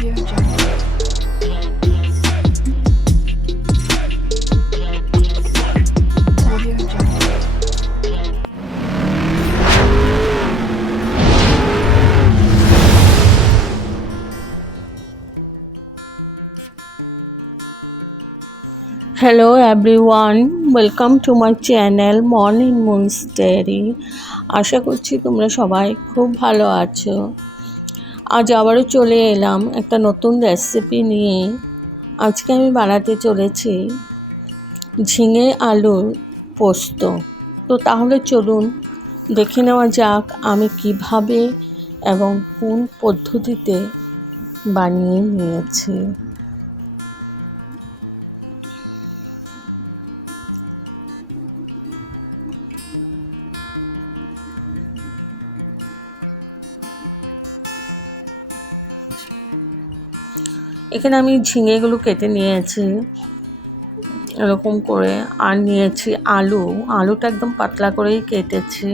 Audio Jungle. Audio Jungle. Hello everyone, welcome to my channel Morning Moon's Diary. আশা করছি তোমরা সবাই খুব ভালো আছো। আজ আবারও চলে এলাম একটা নতুন রেসিপি নিয়ে। আজকে আমি বানাতে চলেছি ঝিঙে আলুর পোস্ত। তো তাহলে চলুন দেখে নেওয়া যাক আমি কিভাবে এবং কোন পদ্ধতিতে বানিয়ে নিয়েছি। এখানে আমি ঝিঙেগুলো কেটে নিয়েছি এরকম করে, আর নিয়েছি আলুটা একদম পাতলা করেই কেটেছি।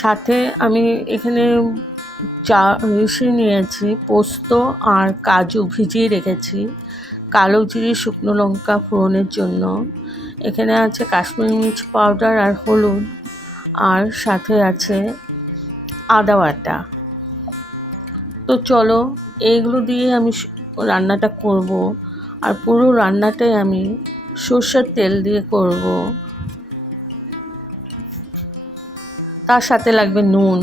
সাথে আমি এখানে নিয়েছি পোস্ত আর কাজু ভিজিয়ে রেখেছি, কালো জিরে শুকনো লঙ্কা ফোড়নের জন্য। এখানে আছে কাশ্মীরি মির্চ পাউডার আর হলুদ, আর সাথে আছে আদা বাটা। তো চলো এইগুলো দিয়ে আমি রান্নাটা করব, আর পুরো রান্নাটাই আমি সর্ষের তেল দিয়ে করব। তার সাথে লাগবে নুন।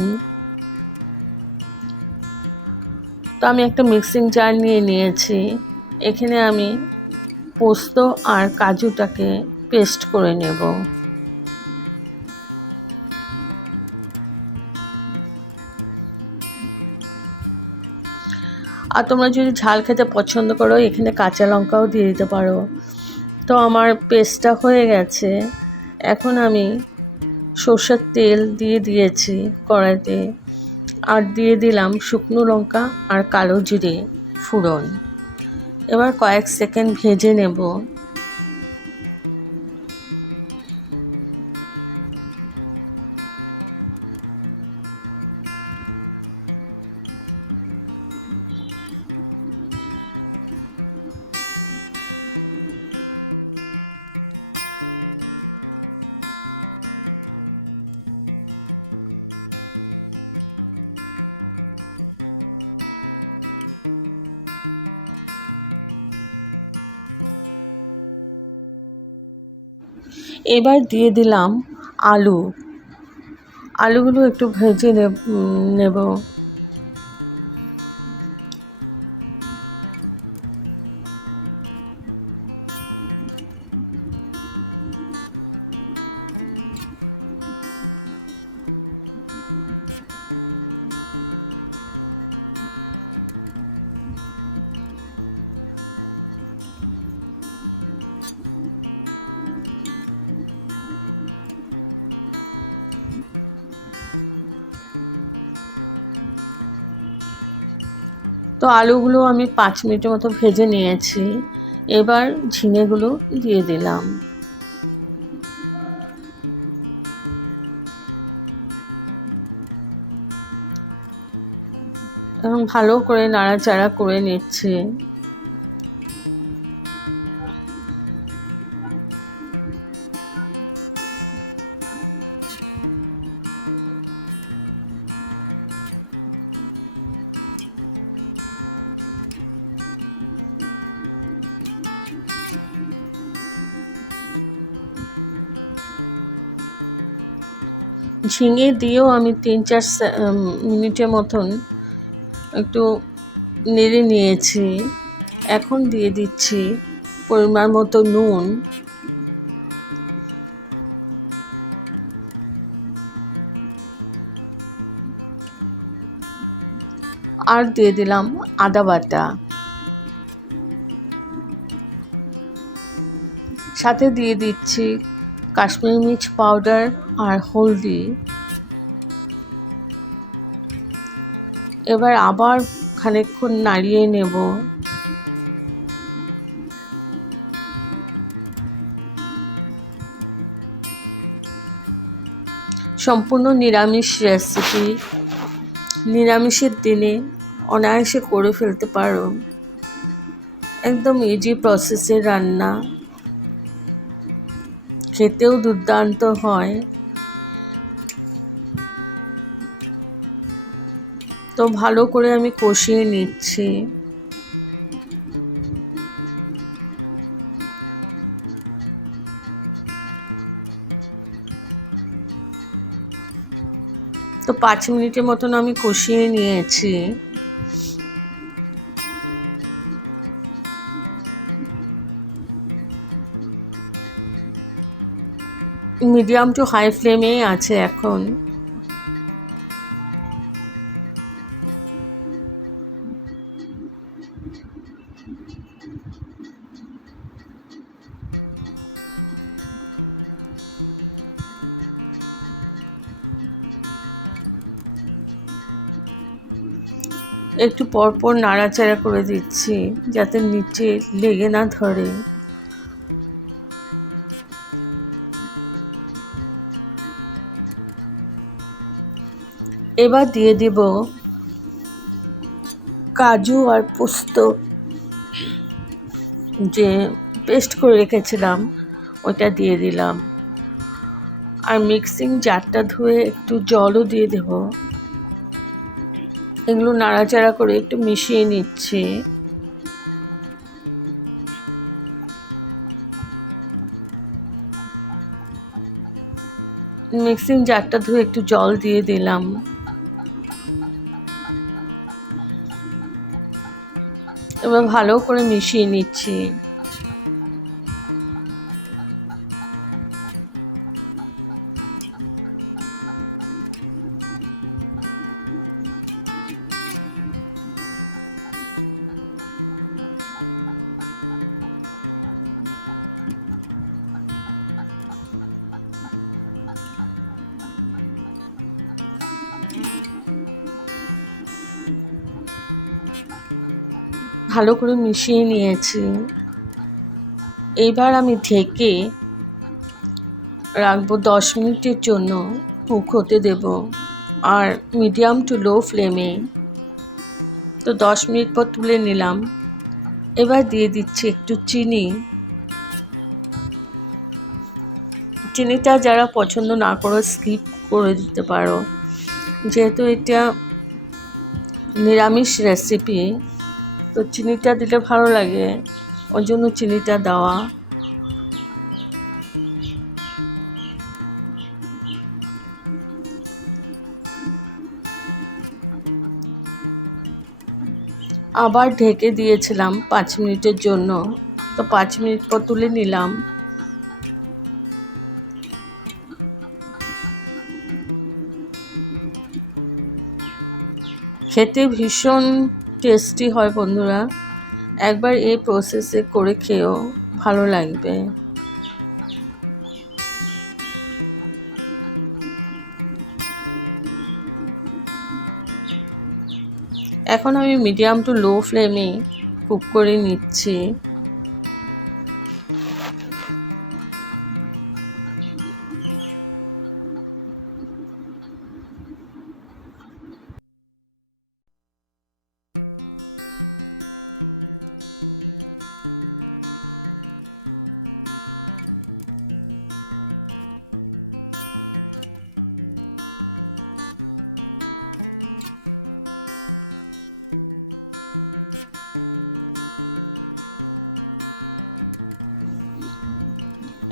তো আমি একটা মিক্সিং জার নিয়ে নিয়েছি। এখানে আমি পোস্ত আর কাজুটাকে পেস্ট করে নেব। আর তোমরা যদি ঝাল খেতে পছন্দ করো এখানে কাঁচা লঙ্কাও দিয়ে দিতে পারো। তো আমার পেস্টটা হয়ে গেছে। এখন আমি সর্ষের তেল দিয়ে দিয়েছি কড়াইতে, আর দিয়ে দিলাম শুকনো লঙ্কা আর কালো জিরে ফোড়ন। এবার কয়েক সেকেন্ড ভেজে নেব। এবার দিয়ে দিলাম আলুগুলো একটু ভেজে নেব। তো আলুগুলো আমি 5 মিনিটের মতো ভেজে নিয়েছি। এবার ঝিঙেগুলো দিয়ে দিলাম। এবং ভালো করে নাড়াচাড়া করে নিচ্ছি। ঝিঙে দিয়েও আমি 3-4 মিনিটের মতন একটু নেড়ে নিয়েছি। এখন দিয়ে দিচ্ছি পরিমাণ মতো নুন, আর দিয়ে দিলাম আদা বাটা। সাথে দিয়ে দিচ্ছি কাশ্মীরি মির্চ পাউডার আর হলদি। এবার আবার খানিকক্ষণ নাড়িয়ে নেব। সম্পূর্ণ নিরামিষ রেসিপি। নিরামিষের দিনে অনায়াসে করে ফেলতে পারো। একদম ইজি প্রসেসের রান্না, খেতেও দুর্দান্ত হয়। তো ভালো করে আমি কষিয়ে নিচ্ছি। তো 5 মিনিটের মতন আমি কষিয়ে নিয়েছি। মিডিয়াম টু হাই ফ্লেমেই আছে এখন। একটু পরপর নাড়াচাড়া করে দিচ্ছি যাতে নিচে লেগে না ধরে। এবার দিয়ে দেব কাজু আর পোস্ত যে পেস্ট করে রেখেছিলাম ওটা দিয়ে দিলাম। আর মিক্সিং জারটা ধুয়ে একটু জলও দিয়ে দেব। এগুলো নাড়াচাড়া করে একটু মিশিয়ে নিচ্ছি। মিক্সিং জারটা ধুয়ে একটু জল দিয়ে দিলাম। এবার ভালো করে মিশিয়ে নিচ্ছি। ভালো করে মিশিয়ে নিয়েছি। এইবার আমি ঢেকে রাখবো 10 মিনিটের জন্য, কুক হতে দেব। আর মিডিয়াম টু লো ফ্লেমে। তো 10 মিনিট পর তুলে নিলাম। এবার দিয়ে দিচ্ছি একটু চিনি। চিনিটা যারা পছন্দ না করো স্কিপ করে দিতে পারো, যেহেতু এটা নিরামিষ রেসিপি। তো চিনিটা দিলে ভালো লাগে, ওই জন্য চিনিটা দেওয়া। আবার ঢেকে দিয়েছিলাম 5 মিনিটের জন্য। তো 5 মিনিট পর তুলে নিলাম। খেতে ভীষণ টেস্টি হয় বন্ধুরা, একবার এই প্রসেসে করে খেয়েও ভালো লাগবে। এখন আমি মিডিয়াম টু লো ফ্লেমে কুক করে নিচ্ছি।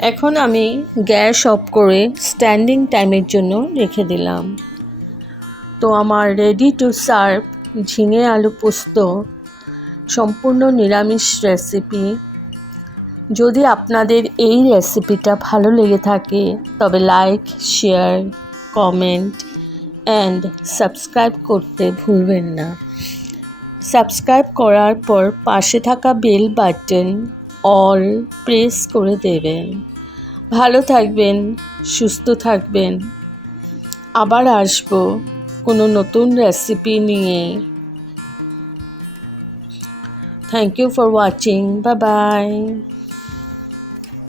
এখন আমি গ্যাস অফ করে স্ট্যান্ডিং টাইমের জন্য রেখে দিলাম। তো আমার রেডি টু সার্ভ ঝিঙে আলু পোস্ত সম্পূর্ণ নিরামিষ রেসিপি। যদি আপনাদের এই রেসিপিটা ভালো লেগে থাকে তবে like, share, comment and subscribe করতে ভুলবেন না। সাবস্ক্রাইব করার পর পাশে থাকা বেল বাটন অল প্রেস করে দেবেন। ভালো থাকবেন, সুস্থ থাকবেন। আবার আসবো কোনো নতুন রেসিপি নিয়ে। Thank you for watching. Bye by.